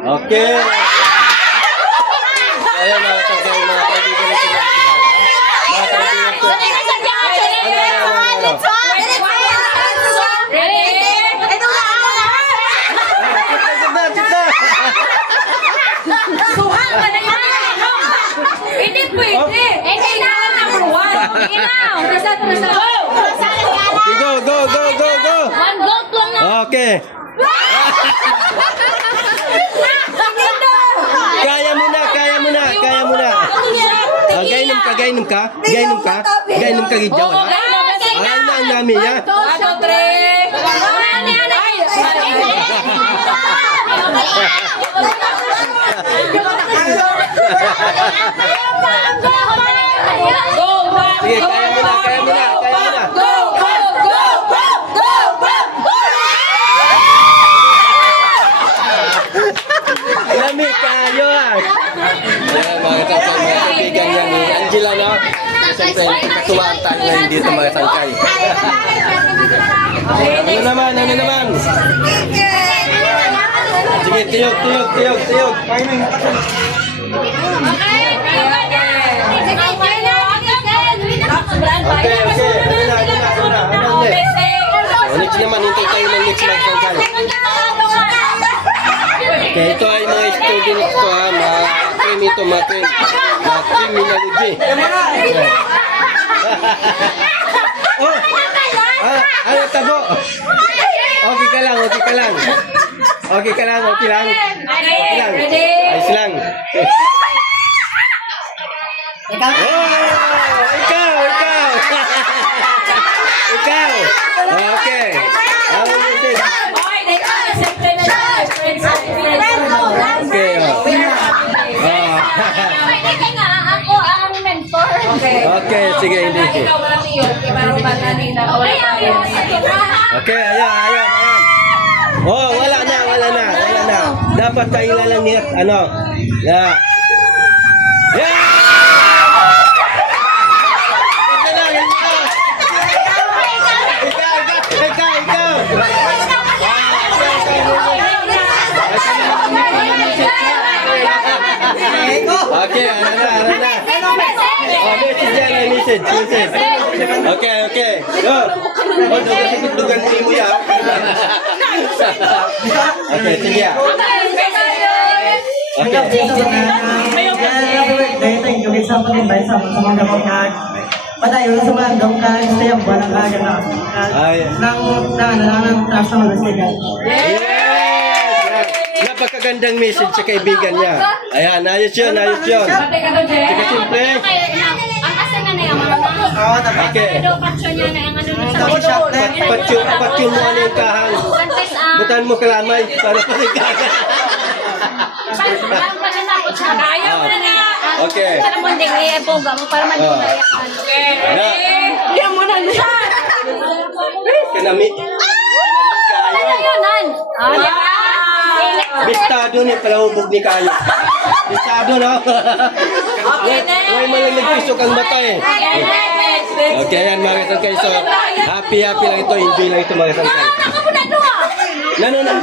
Okay. Ayan, mga kaibigan mga kaibigan na sila. Mga kaibigan ko. Hindi pwede. Hindi na number 1. Hindi na. Go. One goal lang na. Okay. Kaya mo na. Gainom ka. Gainom ka gidya wala. Ay na ang namin ya. 1, 2, 3. Sige, kaya mo na. Lami kayo ah. Ayan, mga kaibigan yan ni Angela, no? Siyempre, katuwaan tayo ngayon dito mga sangkay. Ano naman? Sige, tiyog. Okay. Ano na. Next naman, hintay tayo ng next mag-sangkay. Okay, ito ay mga student ito ha, mga criminology. Ano tabo? Okay ka lang. Ayos lang. Ikaw. Okay. Okay, sige, hindi. Okay, ayan. Oh, wala na. Dapat tayo lang niya, Yeah. Okay, ano na. Message. Okay. Go. Dugan mo yan. Okay, sige. Padayon sa mga dongkag sa yung buwan ng kagan na nang trust ng lusigan. Napakagandang message sa kaibigan niya. Ayan, ayos yun. Sige, simple. Ang asa nga na yung mga Okay. Patyon mo ano yung kahang. Butan mo kalamay para paligaya. Ayaw mo na nga. Okay. Para mo hindi kaya boga mo para magdulayan. Ayaw mo na siya. Kanami. Ayaw nan. Bistado ni palahubog ni Kayo. Bistado na. Huwag malalig piso kang mata eh. Okay, yan mga kasangkay. So, happy lang ito. Enjoy lang ito mga kasangkay.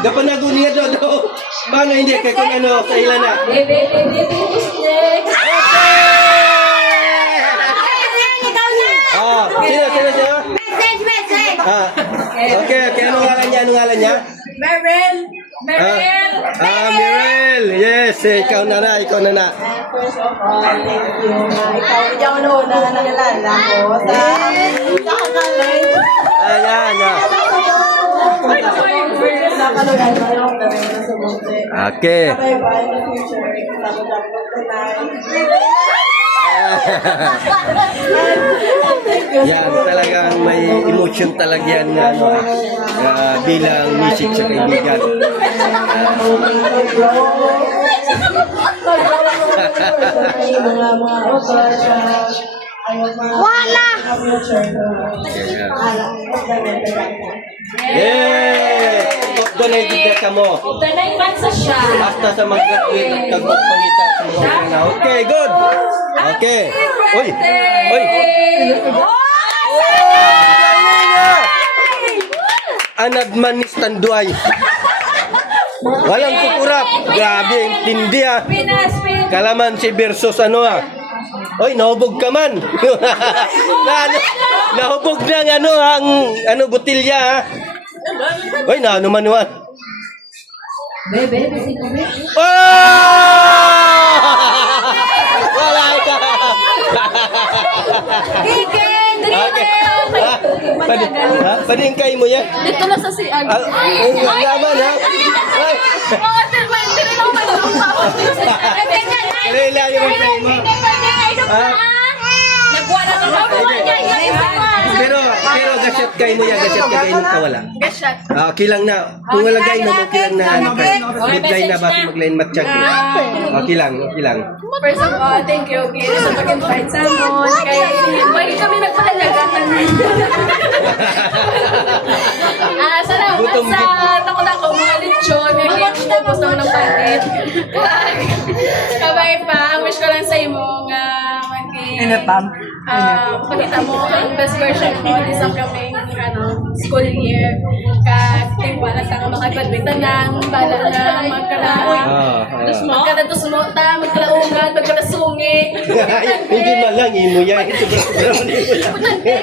Gapan na guni nga doon. Paano hindi? Kaya kung ano, sa ilan na. Sino? Okay, anong ngalan niya? Meryl. Mirel. Yes, ikaw na na. First of all, thank you. Ikaw yung una na nalala ko sa kakaloy. Ayan. Nakaloyan mo yung dami na sa mundo. Okay. Bye-bye in the future. Sabi-sabi Yan, talagang may emotion talaga yan bilang music sa kaibigan. Wala! Yay! Donated na ka mo. Tanay man sa siya. Basta sa mag-graduate at kagpagpangita sa mga na. Okay, good. Okay. Uy! Anad man ni standuay. Walang kukurap. Grabe, tindi ah. Pinas. Kalamansi versus ano ah. Oy, nahubog ka man. Nahubog na ang ang butilya ah. Oy, nanumanuan. Bebe, sino be? Oh! Wala ka. Gigen! Okay. Padingkay mo yan? Dito na sa si Ag. Ang laman ha? Ay! Mga sirman, sino lang malulong pa ako. Karela yung play mo. Ha? Nagwa na ng mga niya. Yung isa ko. Pero gasyat kay mo yan, gasyat kay mo kawala. Gashat. Kilang na. Kung wala gay mo, kilang na. Bigay na ba maglain matchag? Okay lang. First of all, thank you, Gil, sa pag-invite sa amon. Kaya, pwede kami nagpahalagatan. Salamat Gutom sa tako-tako mga lechon. May ubos naman ng palit. Kabay pa, ang wish ko lang sa imo nga pakita mo ang best version mo this upcoming school year. Wala sa makapagbitan ng bala na magkalatos mo ta, magkalaungan, magkalasungi. Hindi man lang, imo yan. Sobra-sobra man imo yan.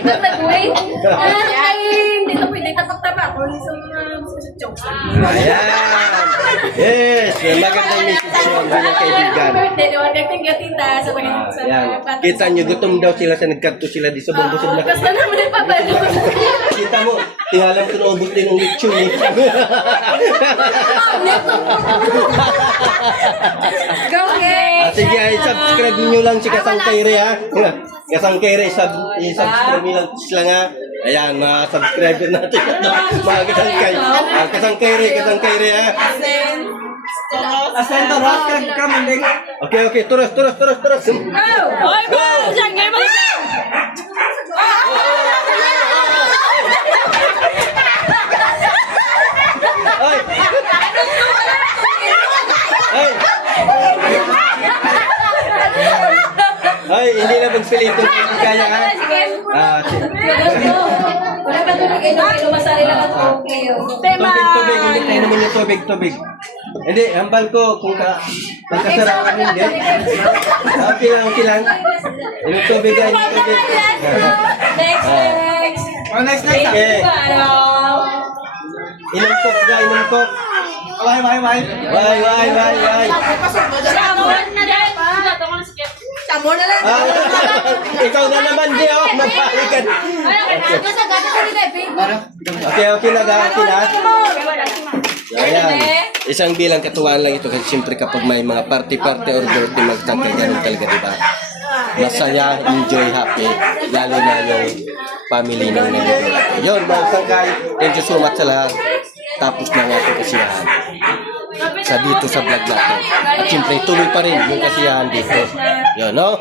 Nag-wait. Ay, hindi na pwede tapak-tapak. Kung sa mga jokes. Ayan. Yes, magandang message yun, mga kaibigan. Birthday, di ba? Nagtingga tita sa Ayan. Kita nyo, gutom daw sila sa nagkanto sila di sa busog na. Basta naman yung papalo. Kita mo, tingalang ko naubos din ng lechon eh. Go, okay. Sige, ay subscribe nyo lang si Kasang Kaire ha. Kasang Kaire, i-subscribe nyo lang sila nga. Ayan, mga subscriber natin. Mga Kasang Kaire ha. Ascento Rock Kamending. Okay, turas. Go! Oy, go! Diyan, ngayon mo Ay! Ay! Ay, hindi na pagsilito. Kaya ha? Wala ba ito nag-ino? Masari lang ang okay. Tema! Tubig. Hindi tayo naman yung tubig. Hindi, hambal ko kung kasarapan hindi. Okay lang. Yung tubig ay yung tubig. Next. Okay. Inom kok. Why? Why? Samor na lang. Ikaw na naman, di oh. Mabalikan. Okay na. Ayan. Isang bilang katuwaan lang ito kasi siyempre kapag may mga party or birthday magtangkay ganun talaga, di ba? Masaya, enjoy, happy. Lalo na yung family ng nalilito. Yun, mga sangkay. Thank you so much sa lahat. Tapos na nga itong kasiyahan sa dito sa vlog natin. At siyempre, tuloy pa rin yung kasiyahan dito. Yun, no?